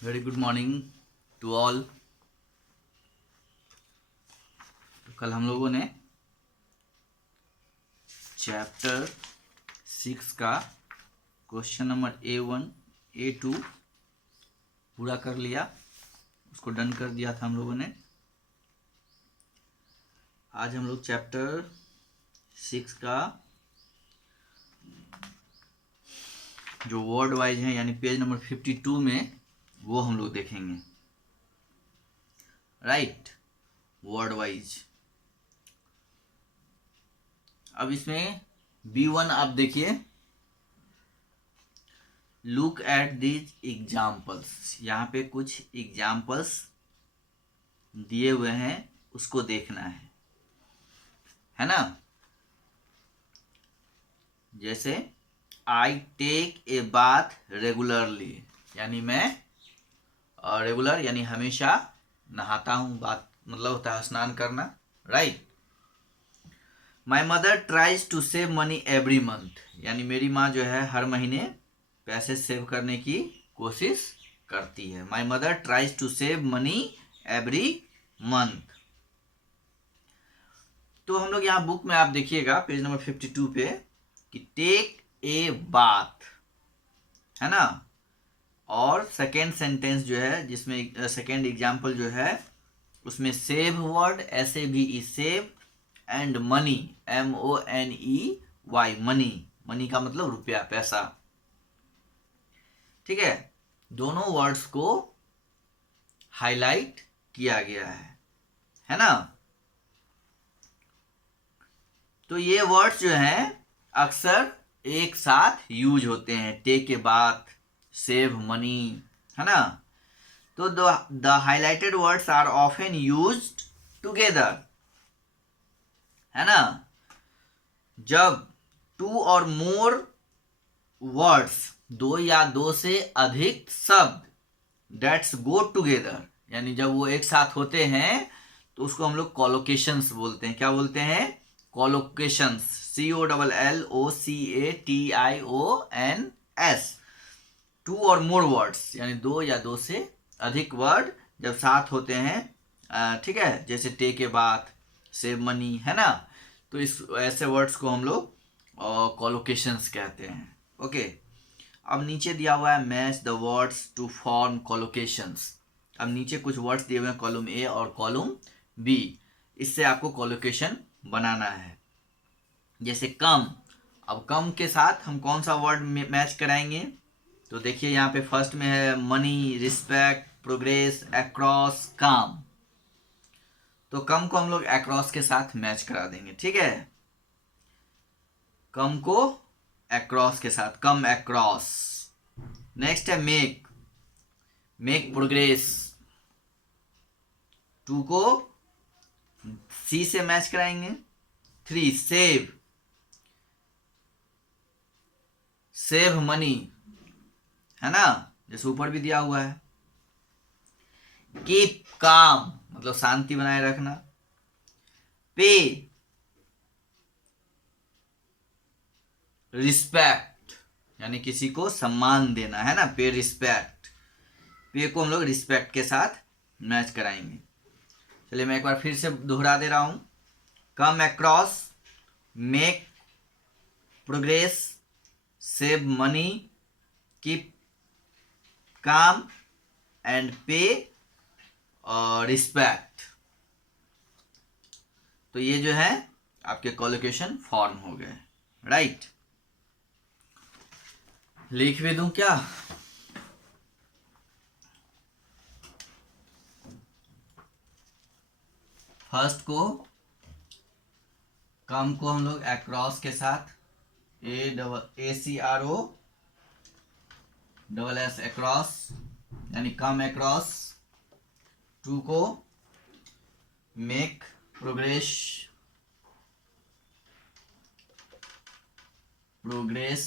Very good morning to all. तो कल हम लोगों ने चैप्टर 6 का क्वेश्चन नंबर A1 A2 पूरा कर लिया, उसको डन कर दिया था हम लोगों ने। आज हम लोग चैप्टर 6 का जो वर्ड वाइज है यानी पेज नंबर 52 में वो हम लोग देखेंगे। Right, word wise. अब इसमें B1 आप देखिए, लुक एट दीज एग्जाम्पल्स। यहाँ पे कुछ एग्जाम्पल्स दिए हुए हैं, उसको देखना है ना। जैसे I take a bath regularly, यानी मैं रेगुलर यानी हमेशा नहाता हूँ। बात मतलब होता है स्नान करना। Right. My mother tries to save money every month, यानी मेरी माँ जो है हर महीने पैसे सेव करने की कोशिश करती है। My mother tries to save money every month. तो हम लोग यहाँ बुक में आप देखिएगा पेज नंबर 52 पे कि टेक ए बाथ, है ना। और सेकेंड सेंटेंस जो है जिसमें सेकेंड एग्जाम्पल जो है उसमें save word SAVE save and money MONEY money. Money का मतलब रुपया, पैसा। ठीक है, दोनों वर्ड्स को हाईलाइट किया गया है ना। तो ये वर्ड्स जो हैं अक्सर एक साथ यूज होते हैं, take a bath, save money, है ना। तो the highlighted words are often used together, है ना। जब टू और मोर वर्ड्स, दो या दो से अधिक शब्द डेट्स गो टुगेदर, यानी जब वो एक साथ होते हैं तो उसको हम लोग कॉलोकेशंस बोलते हैं। क्या बोलते हैं? कॉलोकेशंस। COLLOCATIONS। To or more words यानी दो या दो से अधिक वर्ड जब साथ होते हैं, ठीक है, जैसे take a bath, save money, है ना। तो इस ऐसे वर्ड्स को हम लोग कॉलोकेशंस कहते हैं। ओके, अब नीचे दिया हुआ है match the words to form collocations. अब नीचे कुछ वर्ड्स दिए हुए हैं कॉलम A और कॉलम B, इससे आपको कॉलोकेशन बनाना है। जैसे कम, अब कम के साथ हम कौन सा वर्ड मैच कराएंगे? तो देखिए यहाँ पे फर्स्ट में है मनी, रिस्पेक्ट, प्रोग्रेस, अक्रॉस, काम। तो कम को हम लोग अक्रॉस के साथ मैच करा देंगे। ठीक है, कम को अक्रॉस के साथ, कम अक्रॉस। नेक्स्ट है मेक, मेक प्रोग्रेस। टू को C से मैच कराएंगे। 3 सेव, सेव मनी, है ना, जैसे ऊपर भी दिया हुआ है। कीप काम मतलब शांति बनाए रखना। पे, रिस्पेक्ट यानी किसी को सम्मान देना, है ना, पे रिस्पेक्ट। पे को हम लोग रिस्पेक्ट के साथ मैच कराएंगे। चलिए मैं एक बार फिर से दोहरा दे रहा हूं। कम across, make progress, save money, keep काम एंड पे रिस्पेक्ट। तो ये जो है आपके कॉलोकेशन फॉर्म हो गए। राइट, लिख भी दूं क्या? फर्स्ट को, कम को हम लोग अक्रॉस के साथ ACROSS अक्रॉस यानी कम अक्रॉस। टू को मेक प्रोग्रेस, प्रोग्रेस,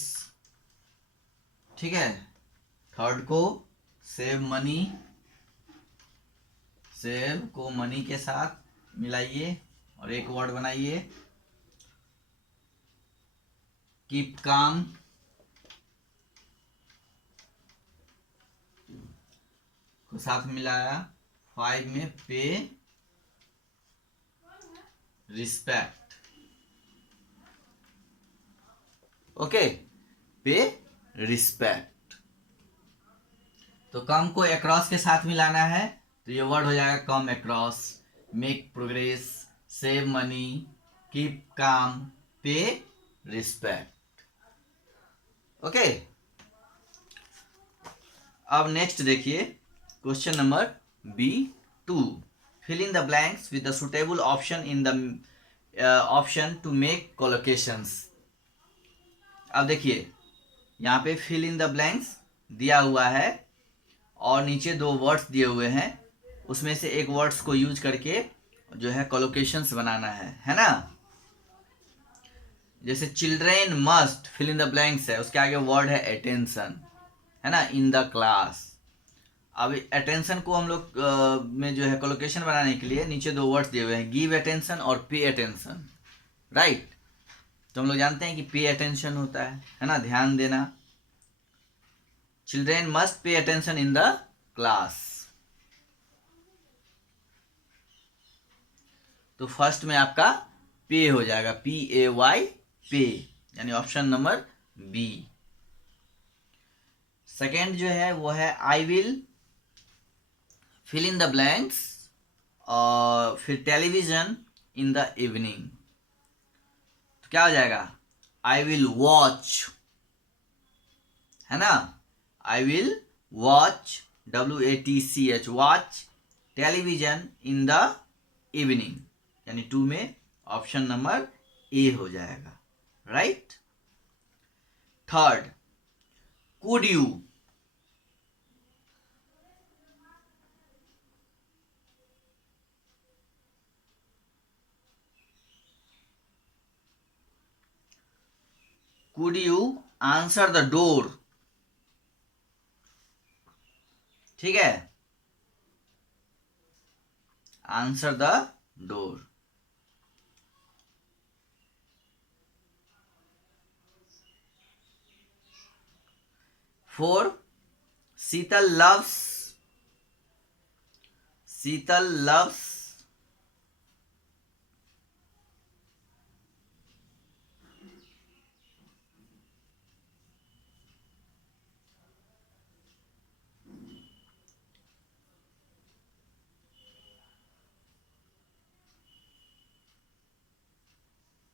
ठीक है। थर्ड को सेव मनी, सेव को मनी के साथ मिलाइए और एक वर्ड बनाइए। कीप काम, को साथ मिलाया, 5 में पे रिस्पेक्ट, ओके, पे रिस्पेक्ट। तो कम को अक्रॉस के साथ मिलाना है, तो ये वर्ड हो जाएगा come across, make progress, save money, keep calm, pay respect, okay. अब नेक्स्ट देखिए question number B2, fill in the blanks with the suitable option in the option to make collocations. अब देखिए यहाँ पे फिल इन द ब्लैंक्स दिया हुआ है और नीचे 2 वर्ड्स दिए हुए हैं, उसमें से एक वर्ड्स को यूज करके जो है कोलोकेशंस बनाना है ना। जैसे children must, fill in the blanks है, उसके आगे वर्ड है अटेंशन, है ना, इन द क्लास। अब अटेंशन को हम लोग में जो है कोलोकेशन बनाने के लिए नीचे 2 वर्ड्स दिए हुए हैं, गिव अटेंशन और पे अटेंशन, राइट। तो हम लोग जानते हैं कि पे अटेंशन होता है ना, ध्यान देना। Children must pay attention in the class. तो फर्स्ट में आपका पे हो जाएगा, PAY, पे, यानी ऑप्शन नंबर B। सेकेंड जो है वो है I will fill in the blanks और फिर टेलीविजन इन द इवनिंग। तो क्या हो जाएगा, आई विल वॉच, है ना, I will watch, WATCH, watch television in the evening, यानी 2 में ऑप्शन नंबर A हो जाएगा, right. Third, could you, could you answer the door, ठीक है, answer the door. Four, Sheetal loves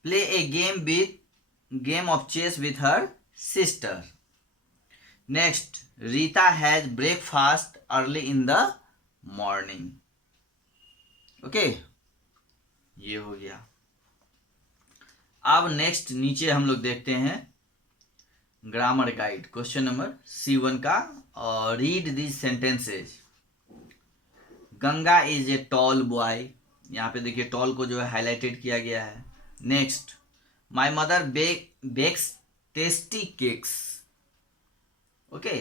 play a game of chess with her sister. Next, Rita has breakfast early in the morning. Okay, ये हो गया। अब next नीचे हम लोग देखते हैं grammar guide, question number C1 का, और read this sentences. Ganga is a tall boy, यहाँ पे देखिए टॉल को जो है हाईलाइटेड किया गया है। Next, my mother bakes tasty cakes, okay.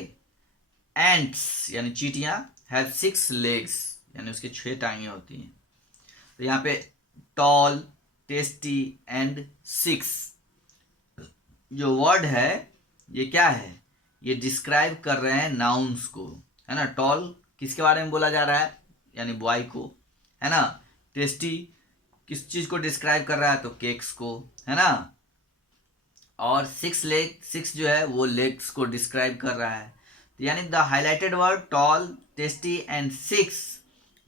Ants यानी चींटियां हैव 6 लेग्स, यानी उसके 6 टांगें होती हैं। तो यहाँ पे टॉल, टेस्टी एंड 6 जो वर्ड है ये क्या है, ये डिस्क्राइब कर रहे हैं नाउन्स को, है ना। टॉल किसके बारे में बोला जा रहा है, यानी बॉय को, है ना। टेस्टी किस चीज को डिस्क्राइब कर रहा है, तो केक्स को, है ना। और 6 जो है वो लेग्स को डिस्क्राइब कर रहा है। तो यानी the highlighted word tall, tasty and 6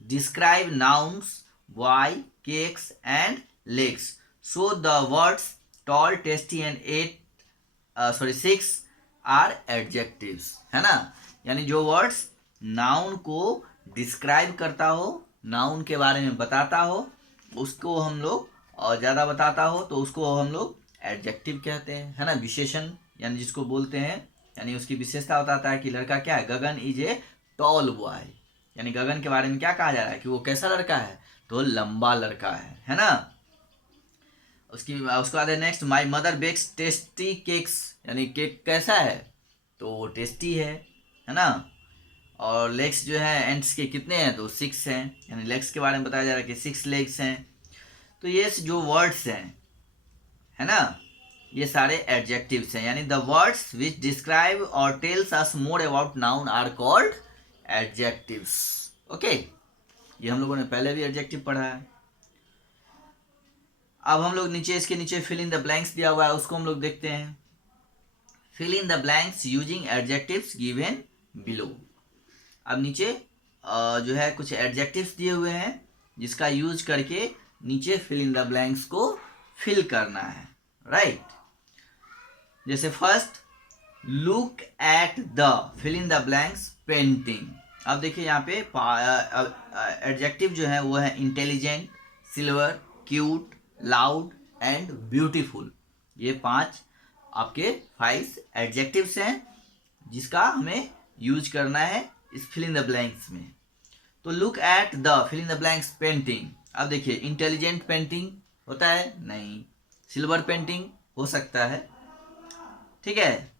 describe nouns boy, cakes and legs. So the words tall, tasty and 6 are adjectives, है ना। यानी जो वर्ड्स नाउन को डिस्क्राइब करता हो, नाउन के बारे में बताता हो, उसको हम लोग, और ज़्यादा बताता हो तो उसको हम लोग एडजेक्टिव कहते हैं, है ना, विशेषण, यानी जिसको बोलते हैं, यानी उसकी विशेषता बताता है कि लड़का क्या है, गगन इज ए टॉल बॉय, यानी गगन के बारे में क्या कहा जा रहा है कि वो कैसा लड़का है, तो लंबा लड़का है ना। उसके बाद है next, my mother bakes tasty cakes, यानी केक कैसा है, तो वो टेस्टी है ना। और लेग्स जो है एंड्स के कितने हैं, तो 6 हैं, यानी लेग्स के बारे में बताया जा रहा है कि 6 लेग्स हैं। तो ये जो वर्ड्स हैं, है ना, ये सारे एडजेक्टिव्स हैं, यानी द वर्ड्स विच डिस्क्राइब और tells us more about noun are called adjectives. Okay, ये हम लोगों ने पहले भी एडजेक्टिव पढ़ा है। अब हम लोग नीचे इसके नीचे फिल इन द ब्लैंक्स दिया हुआ है, उसको हम लोग देखते हैं। Fill in the blanks using adjectives given below. अब नीचे जो है कुछ एडजेक्टिव्स दिए हुए हैं जिसका यूज करके नीचे फिल इन द ब्लैंक्स को फिल करना है, राइट। जैसे first, look at the fill in the blanks painting. अब देखिए यहाँ पे एडजेक्टिव जो है वो है intelligent, silver, cute, loud and beautiful. ये 5 आपके 5 एडजेक्टिव्स हैं जिसका हमें यूज करना है इस फिल इन द ब्लैंक्स में। तो look at the fill in the blanks painting. अब देखिए इंटेलिजेंट पेंटिंग होता है? नहीं। सिल्वर पेंटिंग हो सकता है, ठीक है।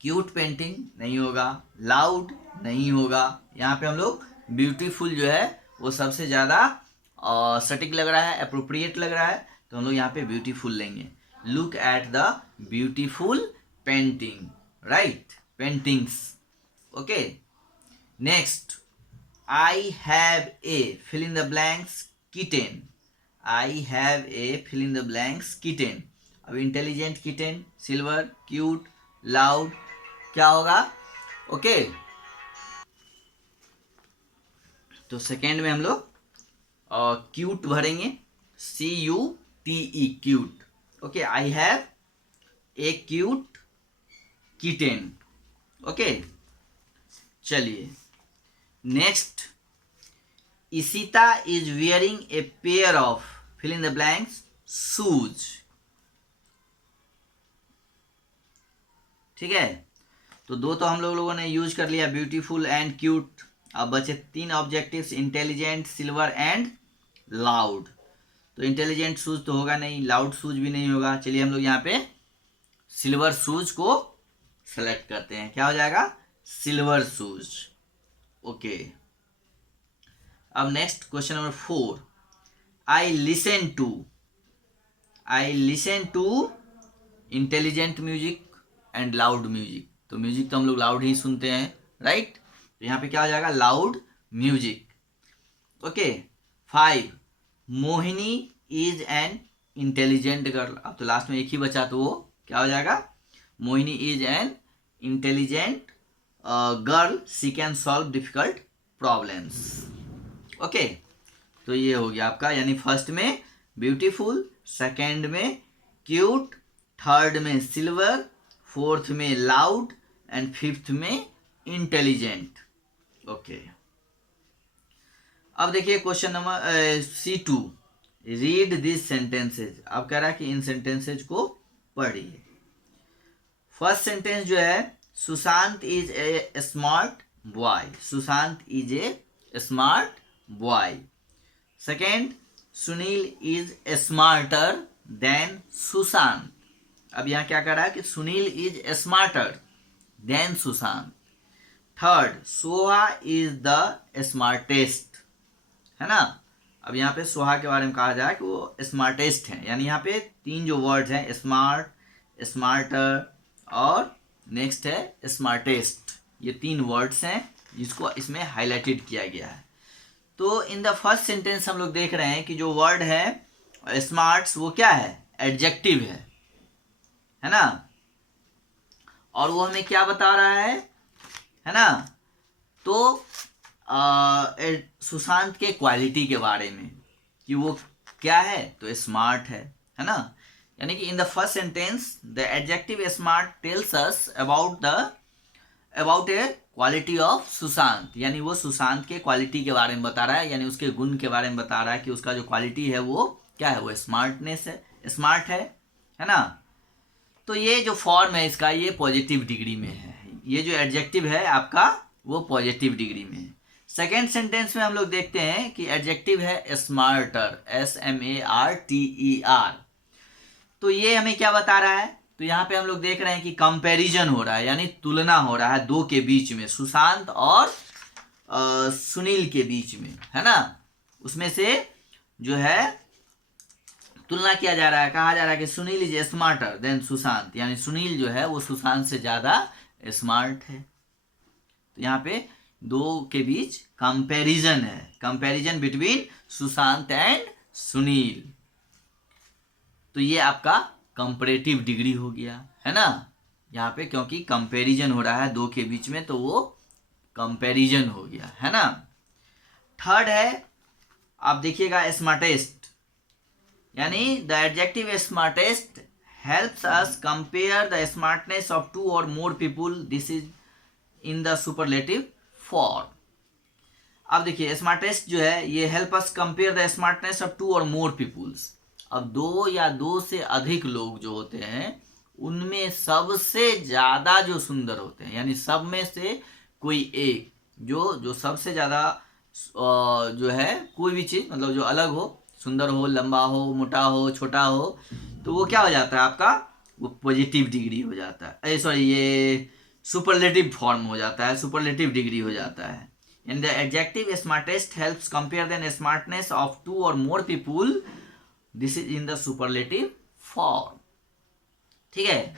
क्यूट पेंटिंग नहीं होगा, लाउड नहीं होगा। यहाँ पे हम लोग ब्यूटीफुल जो है वो सबसे ज़्यादा सटीक लग रहा है, अप्रोप्रिएट लग रहा है, तो हम लोग यहाँ पे ब्यूटीफुल लेंगे। Look at the beautiful painting, right, paintings. Okay, next, I have a fill in the blanks kitten. I have a fill in the blanks kitten. अब intelligent kitten, silver, cute, loud, क्या होगा? Okay, तो second में हम लोग cute भरेंगे, CUTE, cute. Okay, I have a cute kitten. Okay, चलिए next, Ishita is wearing a pair of fill in the blanks shoes. ठीक है, तो 2 तो हम लोगों ने यूज कर लिया, ब्यूटीफुल एंड क्यूट। अब बचे 3 objectives, intelligent, silver and loud. तो इंटेलिजेंट शूज तो होगा नहीं, लाउड शूज भी नहीं होगा। चलिए हम लोग यहाँ पे सिल्वर शूज को सेलेक्ट करते हैं। क्या हो जाएगा? Silver shoes. ओके, अब next question number 4, I listen to intelligent music and loud music. तो म्यूजिक तो हम लोग लाउड ही सुनते हैं, राइट। तो यहाँ पे क्या हो जाएगा? Loud music. Okay, 5, Mohini is an intelligent girl. अब तो लास्ट में एक ही बचा, तो वो क्या हो जाएगा? Mohini is an intelligent girl, she can solve difficult problems. Okay, तो ये हो गया आपका, यानी फर्स्ट में ब्यूटीफुल, सेकेंड में क्यूट, थर्ड में सिल्वर, फोर्थ में लाउड एंड फिफ्थ में इंटेलिजेंट। ओके, अब देखिए question number C2, read this sentences. अब कह रहा है कि इन सेंटेंसेज को पढ़िए। फर्स्ट सेंटेंस जो है, Sushant is a smart boy. Sushant is a smart boy. Second, Sunil is smarter than Sushant. अब यहाँ क्या कर रहा है कि Sunil is smarter than Sushant. Third, Soha is the smartest, है ना। अब यहाँ पे सोहा के बारे में कहा जाए कि वो स्मार्टेस्ट है, यानी यहाँ पे 3 जो वर्ड्स हैं, स्मार्ट, स्मार्टर और नेक्स्ट है स्मार्टेस्ट, ये 3 वर्ड्स हैं जिसको इसमें हाईलाइटेड किया गया है। तो इन द फर्स्ट सेंटेंस हम लोग देख रहे हैं कि जो वर्ड है स्मार्ट्स, वो क्या है? एडजेक्टिव है ना। और वो हमें क्या बता रहा है ना। तो सुशांत के क्वालिटी के बारे में कि वो क्या है, तो स्मार्ट है ना। यानी कि in the first sentence the adjective smart tells us about A quality of Sushant, यानी वो सुशांत के क्वालिटी के बारे में बता रहा है, यानी उसके गुण के बारे में बता रहा है कि उसका जो क्वालिटी है वो क्या है, वो स्मार्टनेस है, स्मार्ट है ना। तो ये जो फॉर्म है इसका, ये पॉजिटिव डिग्री में है। ये जो एडजेक्टिव है आपका वो पॉजिटिव डिग्री में है। सेकेंड सेंटेंस में हम लोग देखते हैं कि एडजेक्टिव है स्मार्टर, SMARTER। तो ये हमें क्या बता रहा है? तो यहाँ पे हम लोग देख रहे हैं कि कंपैरिजन हो रहा है, यानी तुलना हो रहा है 2 के बीच में, सुशांत और सुनील के बीच में, है ना। उसमें से जो है तुलना किया जा रहा है, कहा जा रहा है कि Sunil is smarter than Sushant, यानी सुनील जो है वो सुशांत से ज़्यादा स्मार्ट है। तो यहाँ पे दो के बीच कंपैरिजन है, comparison between Sushant and Sunil. तो ये आपका कंपैरेटिव डिग्री हो गया, है ना, यहाँ पे क्योंकि कंपैरिजन हो रहा है दो के बीच में, तो वो कंपैरिजन हो गया, है ना। थर्ड है, आप देखिएगा, स्मार्टेस्ट, यानी the adjective smartest helps us compare the smartness of two or more people, this is in the superlative form. अब देखिए स्मार्टेस्ट जो है ये help us compare the smartness of two or more people's. अब दो या दो से अधिक लोग जो होते हैं उनमें सबसे ज्यादा जो सुंदर होते हैं, यानी सब में से कोई एक जो जो सबसे ज्यादा जो है कोई भी चीज, मतलब जो अलग हो, सुंदर हो, लंबा हो, मोटा हो, छोटा हो, तो वो क्या हो जाता है आपका, वो पॉजिटिव डिग्री हो जाता है, सॉरी ये सुपरलेटिव फॉर्म हो जाता है, सुपरलेटिव डिग्री हो जाता है। In the adjective smartest helps compare then smartness of two or more people, this is in the superlative form. ठीक है,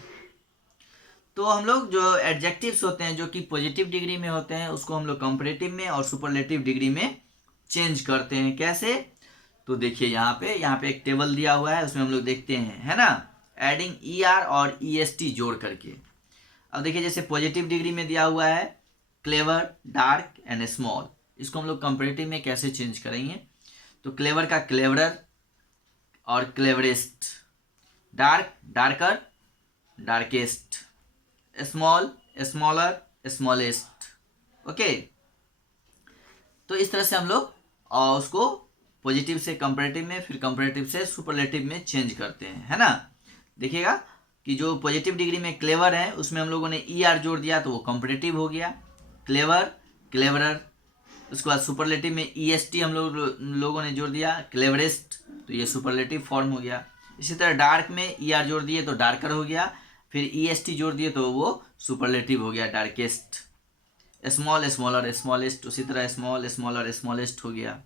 तो हम लोग जो एडजेक्टिव्स होते हैं जो कि पॉजिटिव डिग्री में होते हैं उसको हम लोग कंपैरेटिव में और सुपरलेटिव डिग्री में चेंज करते हैं। कैसे, तो देखिए यहाँ पे एक टेबल दिया हुआ है, उसमें हम लोग देखते हैं, है ना, एडिंग ई आर और ई एस टी जोड़ करके। अब देखिए जैसे पॉजिटिव डिग्री में दिया हुआ है क्लेवर, डार्क एंड स्मॉल, इसको हम लोग कंपैरेटिव में कैसे चेंज करेंगे, तो क्लेवर का क्लेवरर और cleverest, dark darker, darkest, small smaller, smallest. Okay, तो इस तरह से हम लोग उसको पॉजिटिव से कंपैरेटिव में, फिर कंपैरेटिव से सुपरलेटिव में चेंज करते हैं, है ना। देखिएगा कि जो पॉजिटिव डिग्री में क्लेवर है उसमें हम लोगों ने ई आर जोड़ दिया तो वो कंपैरेटिव हो गया, क्लेवर, क्लेवरर। उसके बाद सुपरलेटिव में ई एस टी हम लोगों ने जोड़ दिया, क्लेवरेस्ट, तो ये सुपरलेटिव फॉर्म हो गया। इसी तरह डार्क में ई आर जोड़ दिए तो डार्कर हो गया, फिर ई एस टी जोड़ दिए तो वो सुपरलेटिव हो गया, डार्केस्ट। स्मॉल स्मॉलर, स्मॉलेस्ट, उसी तरह स्मॉल स्मॉलर, स्मॉलेस्ट हो गया।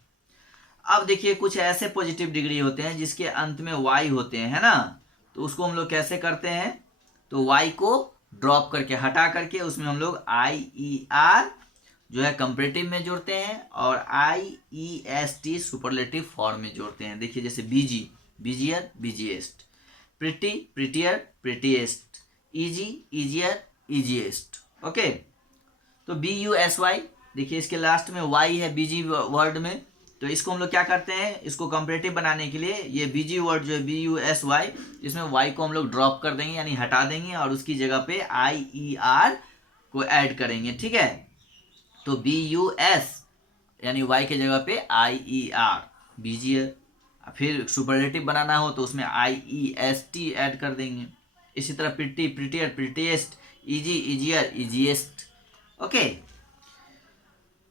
अब देखिए कुछ ऐसे पॉजिटिव डिग्री होते हैं जिसके अंत में वाई होते हैं, है ना, तो उसको हम लोग कैसे करते हैं, तो वाई को ड्रॉप करके, हटा करके उसमें हम लोग आई ई आर जो है कंपैरेटिव में जोड़ते हैं और I E S T superlative form में जोड़ते हैं। देखिए जैसे busy, busier, busiest, pretty, prettier, prettiest, easy, easier, easiest. Okay, तो बी यू एस वाई, देखिए इसके लास्ट में वाई है बीजी वर्ड में, तो इसको हम लोग क्या करते हैं, इसको कंपैरेटिव बनाने के लिए ये बीजी वर्ड जो है बी यू एस वाई, इसमें वाई को हम लोग ड्रॉप कर देंगे, यानी हटा देंगे और उसकी जगह पे आई ई आर को ऐड करेंगे। ठीक है, तो बी यू एस यानी वाई के जगह पे आई ई आर, बीजी है। फिर सुपरलेटिव बनाना हो तो उसमें आई ई एस टी ऐड कर देंगे। इसी तरह pretty, prettier, prettiest, easy, easier, easiest. Okay,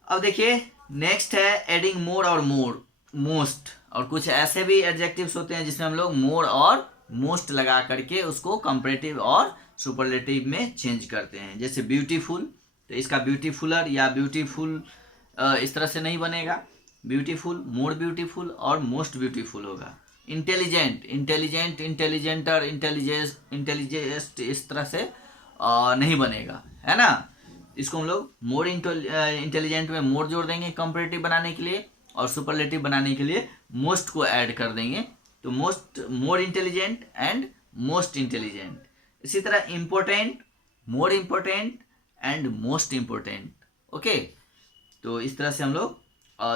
अब देखिए नेक्स्ट है एडिंग मोर और मोर, मोस्ट, और कुछ ऐसे भी एडजेक्टिव्स होते हैं जिसमें हम लोग मोर और मोस्ट लगा करके उसको कंपैरेटिव और सुपरलेटिव में चेंज करते हैं। जैसे ब्यूटीफुल, तो इसका ब्यूटीफुलर या ब्यूटीफुल इस तरह से नहीं बनेगा, ब्यूटीफुल, मोर ब्यूटीफुल और मोस्ट ब्यूटीफुल होगा। इंटेलिजेंट, इंटेलिजेंट, इंटेलिजेंटर, इंटेलिजेस्ट, इस तरह से नहीं बनेगा, है ना। इसको हम लोग मोर इंटेलिजेंट में मोर जोड़ देंगे कंपैरेटिव बनाने के लिए और सुपरलेटिव बनाने के लिए मोस्ट को ऐड कर देंगे, तो most, more intelligent and most intelligent. इसी तरह important, more important and most important. Okay, तो इस तरह से हम लोग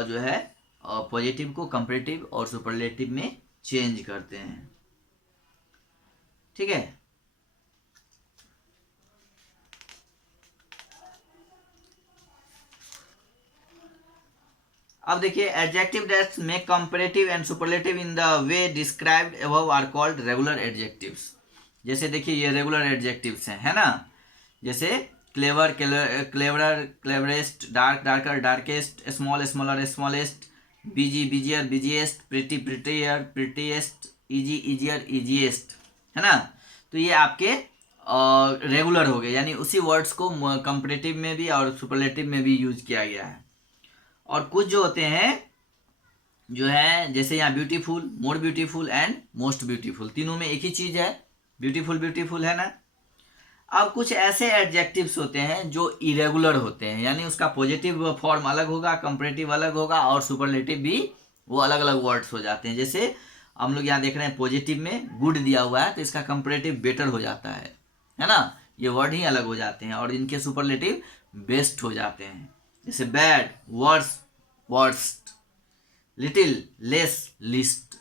जो है पॉजिटिव को कंपैरेटिव और सुपरलेटिव में चेंज करते हैं। ठीक है, अब देखिए adjective that's make comparative and superlative in the way described above are called regular adjectives. जैसे देखिए ये रेगुलर एडजेक्टिव्स हैं, है ना, जैसे clever, cleverer, cleverest, dark, darker, darkest, small, smaller, smallest, busy, busier, busiest, pretty, prettier, prettiest, easy, easier, easiest, है ना। तो ये आपके रेगुलर हो गए, यानी उसी वर्ड्स को कंपैरेटिव में भी और सुपरलेटिव में भी यूज किया गया है। और कुछ जो होते हैं जो है जैसे यहाँ beautiful, more beautiful and most beautiful, तीनों में एक ही चीज है, ब्यूटीफुल, ब्यूटीफुल, है ना। अब कुछ ऐसे एडजेक्टिव्स होते हैं जो इरेगुलर होते हैं, यानी उसका पॉजिटिव फॉर्म अलग होगा, कंपैरेटिव अलग होगा और सुपरलेटिव भी वो अलग अलग वर्ड्स हो जाते हैं। जैसे हम लोग यहाँ देख रहे हैं पॉजिटिव में गुड दिया हुआ है तो इसका कंपैरेटिव बेटर हो जाता है ना, ये वर्ड ही अलग हो जाते हैं और इनके सुपरलेटिव बेस्ट हो जाते हैं। जैसे bad worse worst, little less list.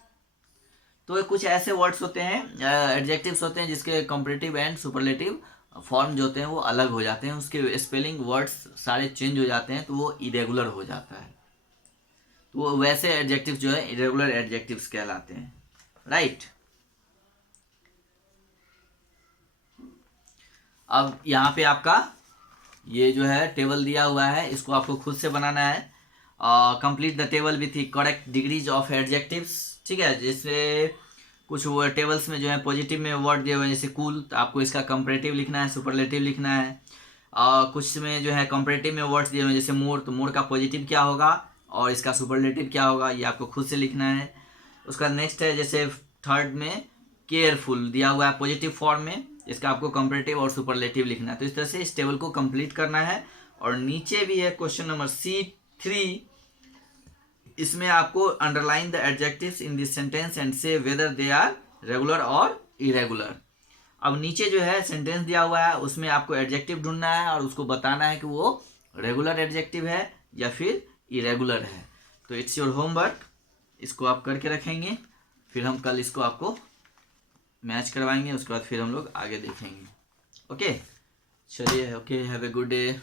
तो कुछ ऐसे वर्ड्स होते हैं, एडजेक्टिव्स होते हैं जिसके कंपैरेटिव एंड सुपरलेटिव फॉर्म जो होते हैं वो अलग हो जाते हैं, उसके स्पेलिंग वर्ड्स सारे चेंज हो जाते हैं तो वो इरेगुलर हो जाता है। तो वो वैसे एडजेक्टिव्स जो है इरेगुलर एडजेक्टिव्स कहलाते हैं, राइट। अब यहाँ पे आपका ये जो है टेबल दिया हुआ है, इसको आपको खुद से बनाना है। Complete the table with correct degrees of adjectives, ठीक है। जैसे कुछ वो टेबल्स में जो है पॉजिटिव में वर्ड दिए हुए हैं, जैसे कूल, तो आपको इसका कंपैरेटिव लिखना है, सुपरलेटिव लिखना है। कुछ में जो है कंपैरेटिव में वर्ड्स दिए हुए हैं, जैसे मोर, तो मोर का पॉजिटिव क्या होगा और इसका सुपरलेटिव क्या होगा, ये आपको खुद से लिखना है। उसका नेक्स्ट है जैसे थर्ड में केयरफुल दिया हुआ है पॉजिटिव फॉर्म में, इसका आपको कंपैरेटिव और सुपरलेटिव लिखना है। तो इस तरह से इस टेबल को कंप्लीट करना है। और नीचे भी है क्वेश्चन नंबर C3, इसमें आपको underline the adjectives in this sentence and से वेदर दे आर रेगुलर और इरेगुलर। अब नीचे जो है सेंटेंस दिया हुआ है उसमें आपको एडजेक्टिव ढूंढना है और उसको बताना है कि वो रेगुलर एडजेक्टिव है या फिर इरेगुलर है। तो इट्स योर होमवर्क, इसको आप करके रखेंगे, फिर हम कल इसको आपको मैच करवाएंगे, उसके बाद फिर हम लोग आगे देखेंगे। ओके, चलिए, okay, have a good day.